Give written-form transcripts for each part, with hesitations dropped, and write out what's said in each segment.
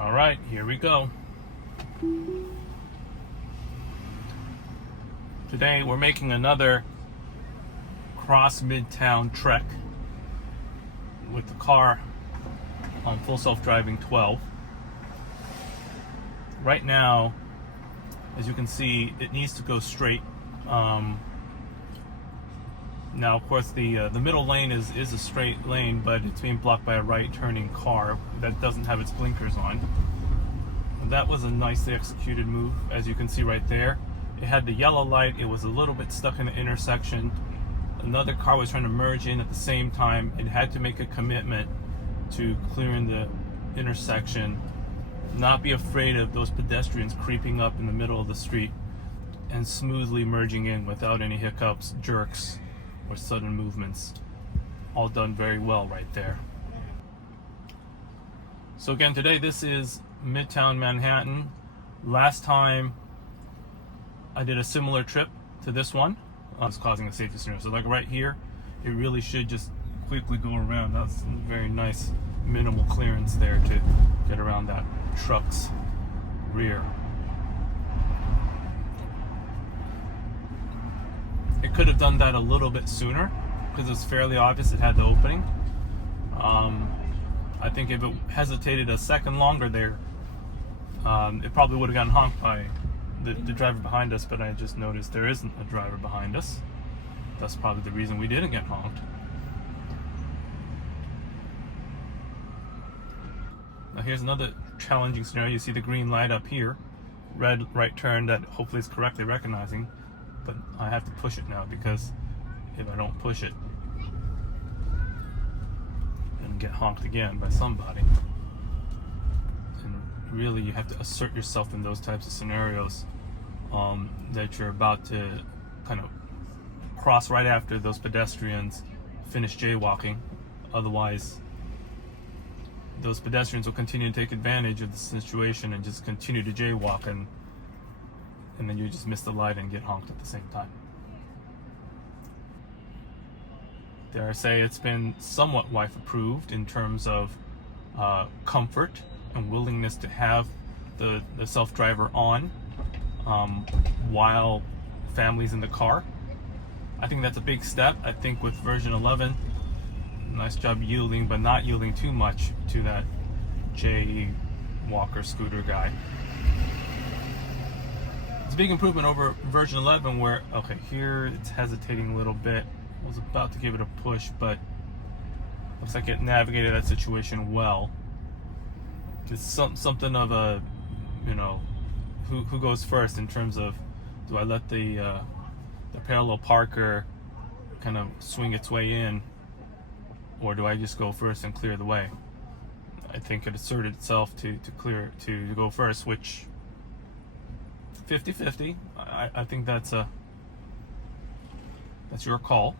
All right, here we go. Today we're making another cross Midtown trek with the car on full self-driving 12. Right now, as you can see, it needs to go straight. Now, of course, the middle lane is a straight lane, but it's being blocked by a right-turning car that doesn't have its blinkers on. And that was a nicely executed move, as you can see right there. It had the yellow light. It was a little bit stuck in the intersection. Another car was trying to merge in at the same time. It had to make a commitment to clearing the intersection, not be afraid of those pedestrians creeping up in the middle of the street, and smoothly merging in without any hiccups, jerks, or sudden movements. All done very well right there. So again, today this is Midtown Manhattan. Last time I did a similar trip to this one. I was causing a safety scenario. So like right here, it really should just quickly go around. That's very nice minimal clearance there to get around that truck's rear. It could have done that a little bit sooner because it's fairly obvious it had the opening. I think if it hesitated a second longer there, it probably would have gotten honked by the driver behind us, but I just noticed there isn't a driver behind us. That's probably the reason we didn't get honked. Now here's another challenging scenario. You see the green light up here, red right turn that hopefully is correctly recognizing, but I have to push it now because if I don't push it, and get honked again by somebody. And really you have to assert yourself in those types of scenarios, that you're about to kind of cross right after those pedestrians finish jaywalking. Otherwise, those pedestrians will continue to take advantage of the situation and just continue to jaywalk, and then you just miss the light and get honked at the same time. Dare I say it's been somewhat wife approved in terms of comfort and willingness to have the self-driver on while family's in the car. I think that's a big step. I think with version 11, nice job yielding, but not yielding too much to that jaywalker scooter guy. It's a big improvement over version 11 where, okay, here it's hesitating a little bit. I was about to give it a push, but looks like it navigated that situation well. It's something of a, who goes first in terms of, do I let the parallel parker kind of swing its way in, or do I just go first and clear the way? I think it asserted itself to go first, which 50-50. I think that's your call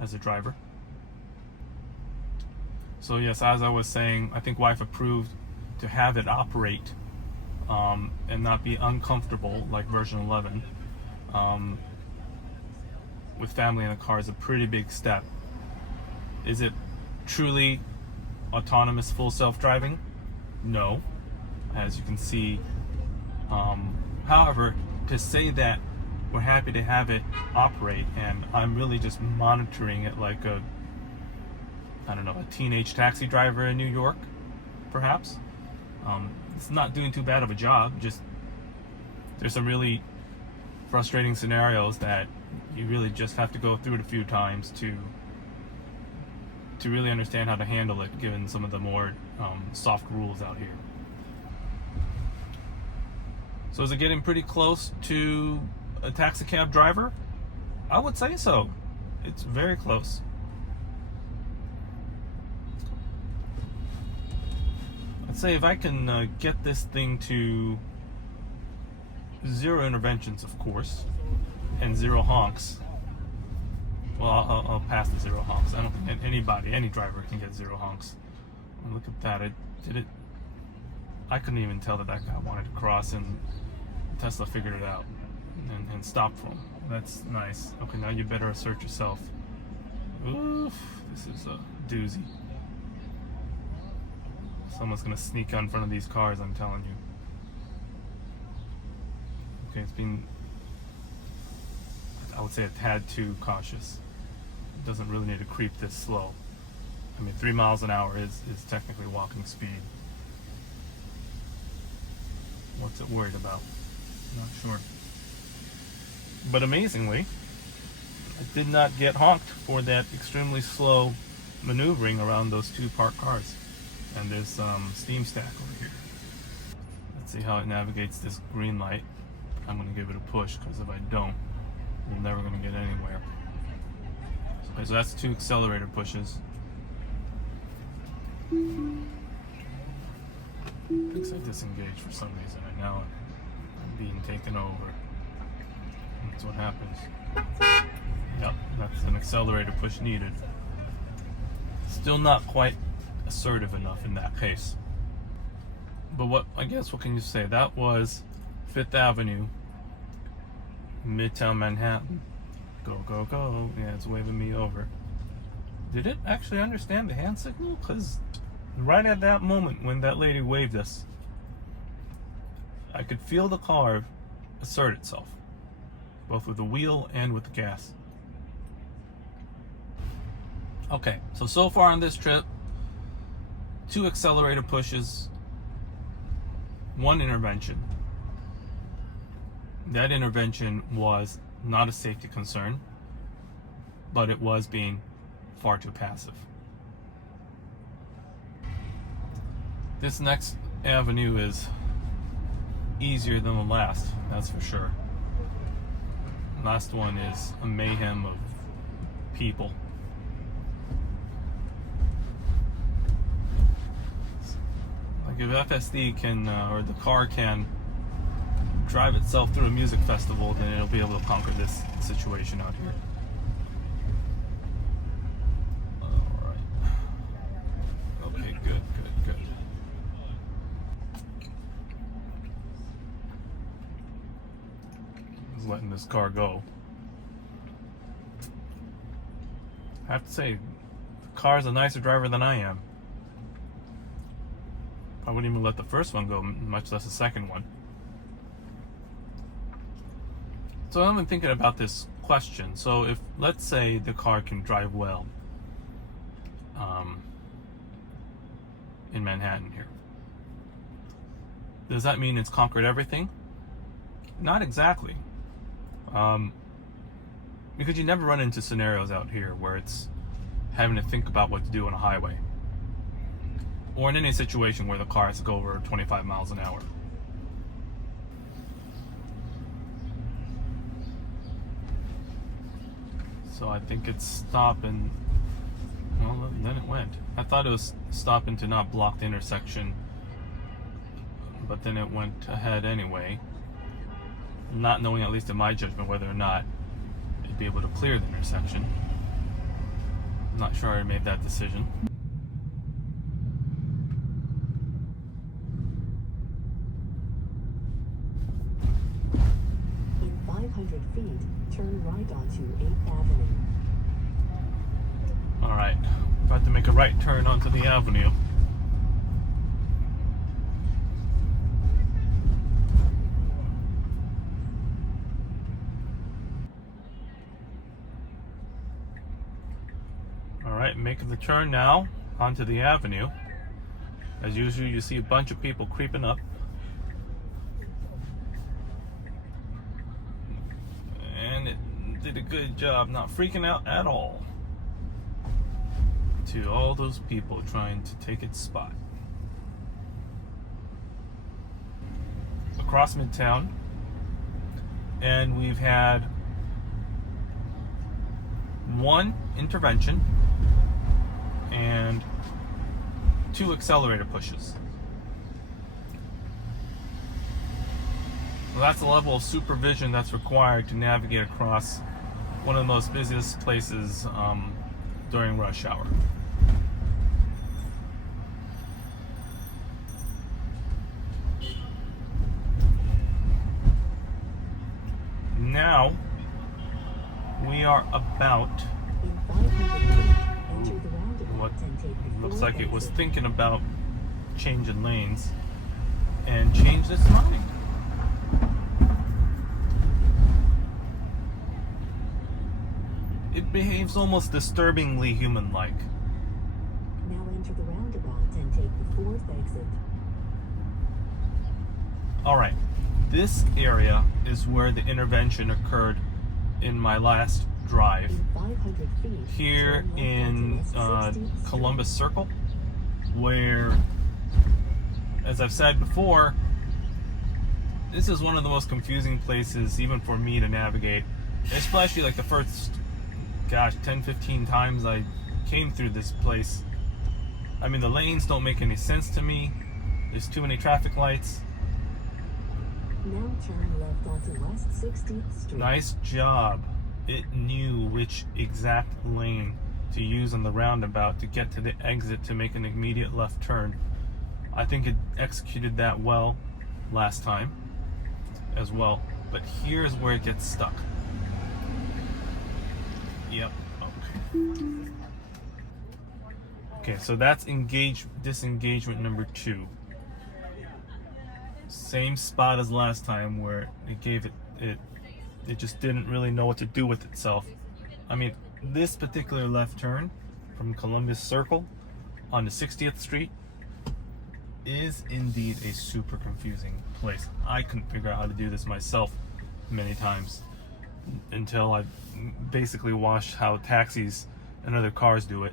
as a driver. So yes, as I was saying, I think wife approved to have it operate and not be uncomfortable like version 11 with family in the car is a pretty big step. Is it truly autonomous full self-driving? No, as you can see. However, to say that we're happy to have it operate and I'm really just monitoring it like a teenage taxi driver in New York, perhaps. It's not doing too bad of a job. Just there's some really frustrating scenarios that you really just have to go through it a few times to really understand how to handle it, given some of the more soft rules out here. So is it getting pretty close to a taxi cab driver? I would say so. It's very close. I'd say if I can get this thing to 0 interventions, of course, and 0 honks. Well, I'll pass the 0 honks. I don't think any driver can get 0 honks. Look at that. I couldn't even tell that guy wanted to cross, and Tesla figured it out and stopped for him. That's nice. Okay, now you better assert yourself. Oof, this is a doozy. Someone's gonna sneak out in front of these cars, I'm telling you. Okay, it's been, I would say, a tad too cautious. It doesn't really need to creep this slow. I mean, 3 miles an hour is technically walking speed. What's it worried about? Not sure. But amazingly, I did not get honked for that extremely slow maneuvering around those two parked cars. And this steam stack over here. Let's see how it navigates this green light. I'm going to give it a push, because if I don't, we're never going to get anywhere. Okay, so that's 2 accelerator pushes. Thinks I disengaged for some reason, and now I'm being taken over. That's what happens. Yep, that's an accelerator push needed. Still not quite assertive enough in that case. But what can you say? That was 5th Avenue, Midtown Manhattan. Go, go, go. Yeah, it's waving me over. Did it actually understand the hand signal? Because right at that moment when that lady waved us, I could feel the car assert itself, both with the wheel and with the gas. Okay, so far on this trip, 2 accelerator pushes, 1 intervention. That intervention was not a safety concern, but it was being far too passive. This next avenue is easier than the last, that's for sure. Last one is a mayhem of people. Like if FSD can, or the car can drive itself through a music festival, then it'll be able to conquer this situation out here. Alright. Okay, good. Just letting this car go. I have to say, the car's a nicer driver than I am. I wouldn't even let the first one go, much less the second one. So I've been thinking about this question. So if, let's say, the car can drive well in Manhattan here, does that mean it's conquered everything? Not exactly. Because you never run into scenarios out here where it's having to think about what to do on a highway, or in any situation where the car has to go over 25 miles an hour. So I think it's stopping. Well, then it went. I thought it was stopping to not block the intersection, but then it went ahead anyway, not knowing, at least in my judgment, whether or not it'd be able to clear the intersection. I'm not sure I made that decision. In 500 feet, turn right onto 8th Avenue. Alright, about to make a right turn onto the avenue. Alright, making the turn now onto the avenue. As usual, you see a bunch of people creeping up. And it did a good job not freaking out at all to all those people trying to take its spot. Across Midtown, and we've had 1 intervention and 2 accelerator pushes. Well, that's the level of supervision that's required to navigate across one of the most busiest places during rush hour. Now we are about, what looks like it was thinking about change in lanes and change this line. It behaves almost disturbingly human-like. Now enter the roundabout and take the 4th exit. Alright, this area is where the intervention occurred in my last drive. In 500 feet, Here turn left in onto West 16th Street. Columbus Circle, where, as I've said before, this is one of the most confusing places even for me to navigate, especially like the first 10-15 times I came through this place. I mean, the lanes don't make any sense to me. There's too many traffic lights. Now turn left onto West 16th Street. Nice job. It knew which exact lane to use on the roundabout to get to the exit to make an immediate left turn. I think it executed that well last time as well. But here's where it gets stuck. Yep. Okay. Okay, so that's disengagement number 2. Same spot as last time where it gave it just didn't really know what to do with itself. I mean, this particular left turn from Columbus Circle onto 60th Street is indeed a super confusing place. I couldn't figure out how to do this myself many times until I basically watched how taxis and other cars do it,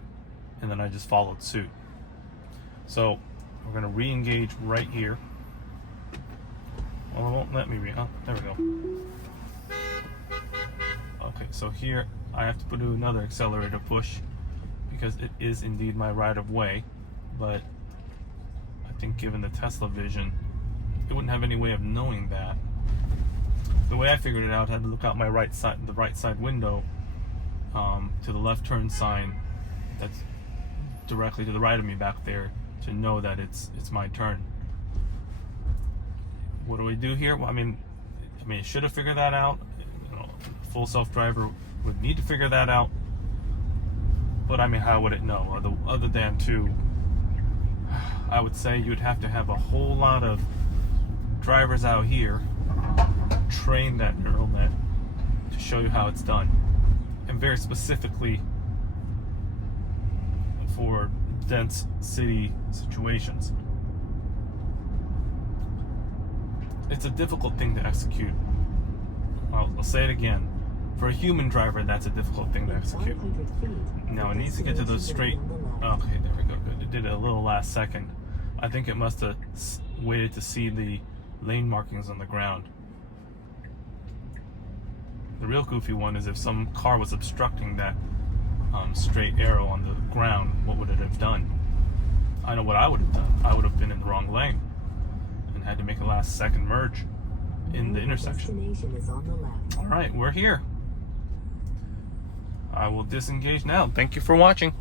and then I just followed suit. So we're going to re-engage right here. Well, it won't let me oh, there we go. Okay, so here I have to do another accelerator push because it is indeed my right of way, but I think given the Tesla vision, it wouldn't have any way of knowing that. The way I figured it out, I had to look out my the right side window to the left turn sign that's directly to the right of me back there to know that it's my turn. What do we do here? Well, I mean, it should have figured that out. You know, full self-driver would need to figure that out. But I mean, how would it know? Other than to, I would say you'd have to have a whole lot of drivers out here train that neural net to show you how it's done, and very specifically for dense city situations. It's a difficult thing to execute. I'll say it again. For a human driver, that's a difficult thing to execute. Now it needs to get to those straight. Okay, there we go. Good. It did it a little last second. I think it must have waited to see the lane markings on the ground. The real goofy one is if some car was obstructing that straight arrow on the ground, what would it have done? I know what I would have done. I would have been in the wrong lane and had to make a last second merge in the intersection. Destination is on the left. All right, we're here. I will disengage now. Thank you for watching.